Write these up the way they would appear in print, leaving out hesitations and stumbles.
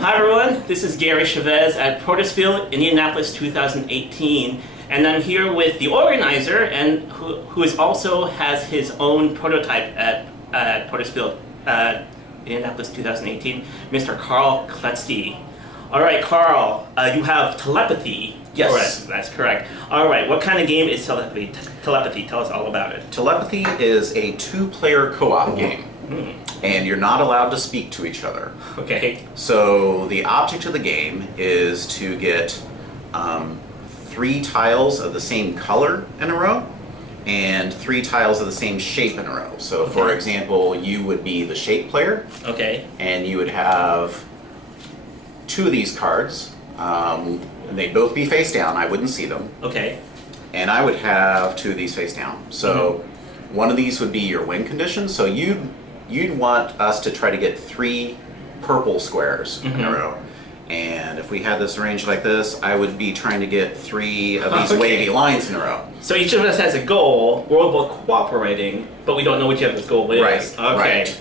Hi everyone, this is Gary Chavez at Protospiel, Indianapolis 2018, and I'm here with the organizer and who is also has his own prototype at Protospiel Indianapolis 2018, Mr. Carl Klutzke. All right, Carl, you have Telepathy. Yes. Correct. That's correct. All right, what kind of game is Telepathy? Telepathy, tell us all about it. Telepathy is a two-player co-op game, and you're not allowed to speak to each other. Okay. So the object of the game is to get 3 tiles of the same color in a row and 3 tiles of the same shape in a row. So for example, you would be the shape player. Okay. And you would have 2 of these cards. And they'd both be face down. I wouldn't see them. Okay. And I would have 2 of these face down. So one of these would be your win condition. So you'd want us to try to get 3 purple squares in a row. And if we had this arranged like this, I would be trying to get 3 of these wavy lines in a row. So each of us has a goal. We're all both cooperating, but we don't know which other's goal is. Right. Okay. Right.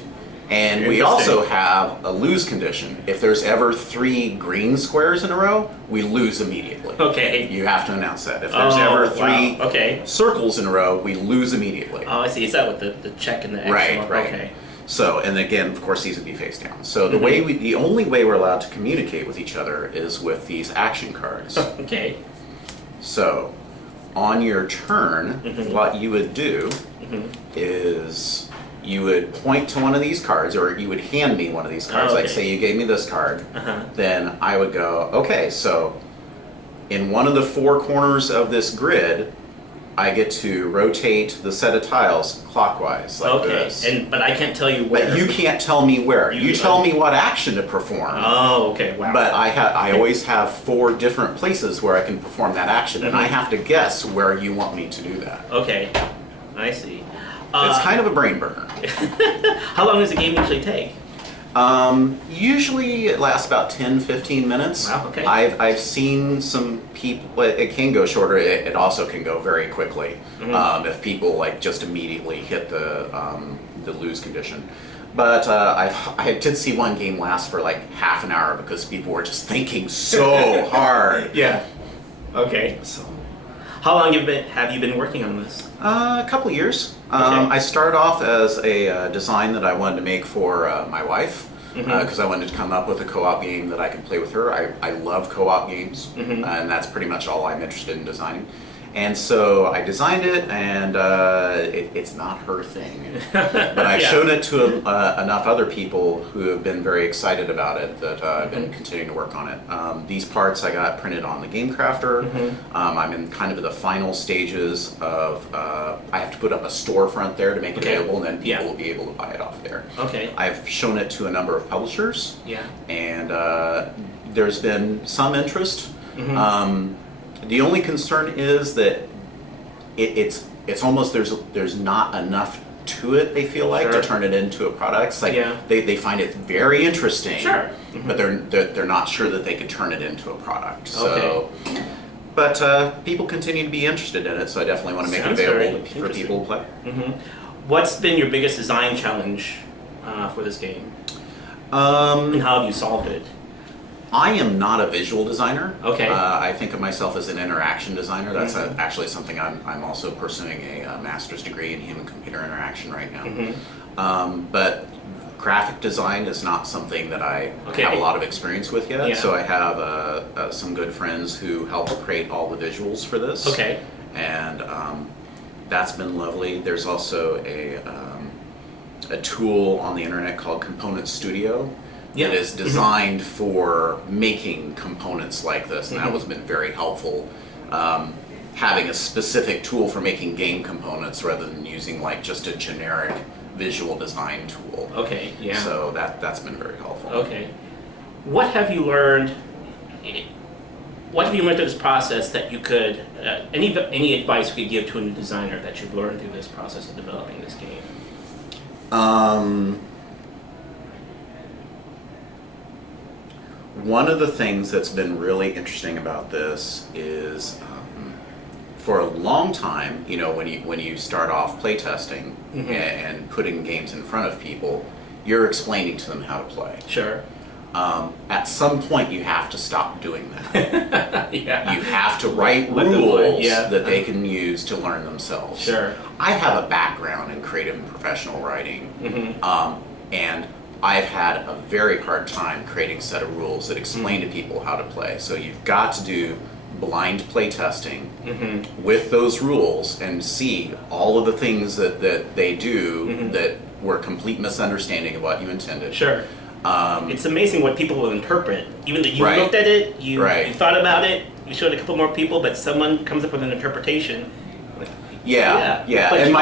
And we also have a lose condition. If there's ever 3 green squares in a row, we lose immediately. Okay. You have to announce that. If there's ever 3 okay. circles in a row, we lose immediately. Oh, I see. Is that with the check and the X? Right, right. Okay. So, and again, of course, these would be face down. So the only way we're allowed to communicate with each other is with these action cards. Okay. So, on your turn, what you would do is you would point to one of these cards, or you would hand me one of these cards. Like, say you gave me this card, then I would go, okay, so in one of the 4 corners of this grid, I get to rotate the set of tiles clockwise, like this. But I can't tell you where. But you can't tell me where. You tell me what action to perform. Oh, okay, wow. But I always have 4 different places where I can perform that action, and I have to guess where you want me to do that. Okay, I see. It's kind of a brain burner. How long does the game usually take? Usually it lasts about 10-15 minutes. Wow, okay. I've seen some people, it can go shorter, it also can go very quickly if people like just immediately hit the lose condition. But I did see one game last for like half an hour because people were just thinking so hard. Yeah. Okay. So, how long have you been working on this? a couple years. I started off as a design that I wanted to make for my wife because I wanted to come up with a co-op game that I could play with her. I love co-op games, and that's pretty much all I'm interested in designing. And so I designed it, and it's not her thing. But I've shown it to enough other people who have been very excited about it that I've been continuing to work on it. These parts I got printed on the Game Crafter. I'm in kind of the final stages of, I have to put up a storefront there to make it available, and then people will be able to buy it off there. Okay. I've shown it to a number of publishers, Yeah. and there's been some interest. The only concern is that it's almost there's not enough to it, they feel like, to turn it into a product. It's like they find it very interesting, but they're not sure that they could turn it into a product. So, but people continue to be interested in it, so I definitely want to make it available for people to play. What's been your biggest design challenge for this game? And how have you solved it? I am not a visual designer. Okay. I think of myself as an interaction designer. That's actually something I'm also pursuing a master's degree in human-computer interaction right now. But graphic design is not something that I have a lot of experience with yet. So I have some good friends who help create all the visuals for this. Okay. And that's been lovely. There's also a tool on the internet called Component Studio. That is designed for making components like this, and that has been very helpful. Having a specific tool for making game components rather than using like just a generic visual design tool. Okay, yeah. So that's been very helpful. Okay. What have you learned? What have you learned through this process that you could? Any advice you could give to a new designer that you've learned through this process of developing this game? One of the things that's been really interesting about this is, for a long time, you know, when you start off playtesting and putting games in front of people, you're explaining to them how to play. Sure. At some point you have to stop doing that. Yeah. You have to write Let them learn, rules yeah. that they can use to learn themselves. Sure. I have a background in creative and professional writing, Mm-hmm. and I've had a very hard time creating a set of rules that explain to people how to play. So you've got to do blind play testing with those rules and see all of the things that they do that were a complete misunderstanding of what you intended. Sure. It's amazing what people will interpret. Even though you Right. looked at it, you Right. thought about it, you showed a couple more people, but someone comes up with an interpretation. Yeah. But And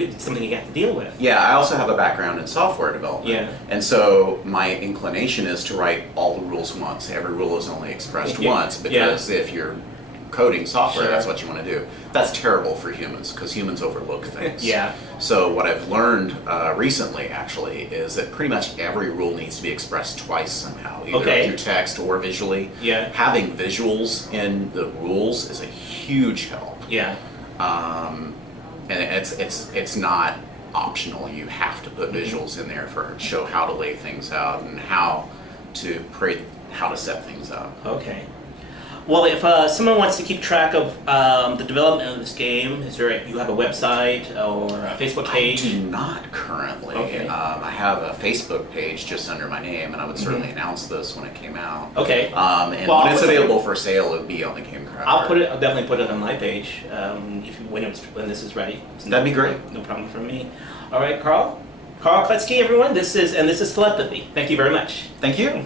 it's something you have to deal with. Yeah, I also have a background in software development. Yeah. And so my inclination is to write all the rules once. Every rule is only expressed Yeah. once, because if you're coding software, Sure. that's what you want to do. That's terrible for humans, because humans overlook things. Yeah. So what I've learned recently, actually, is that pretty much every rule needs to be expressed twice somehow, either Okay. through text or visually. Yeah. Having visuals in the rules is a huge help. Yeah. And it's not optional. You have to put visuals in there for show how to lay things out and how to set things up. Okay. Well, if someone wants to keep track of the development of this game, you have a website or a Facebook page? I do not currently. Okay. I have a Facebook page just under my name, and I would certainly announce this when it came out. Okay. And Well, when it's available for sale, it would be on the Game Craft. I'll definitely put it on my page when this is ready. That'd be great. No problem for me. All right, Carl Klutzke, everyone. This is Telepathy. Thank you very much. Thank you.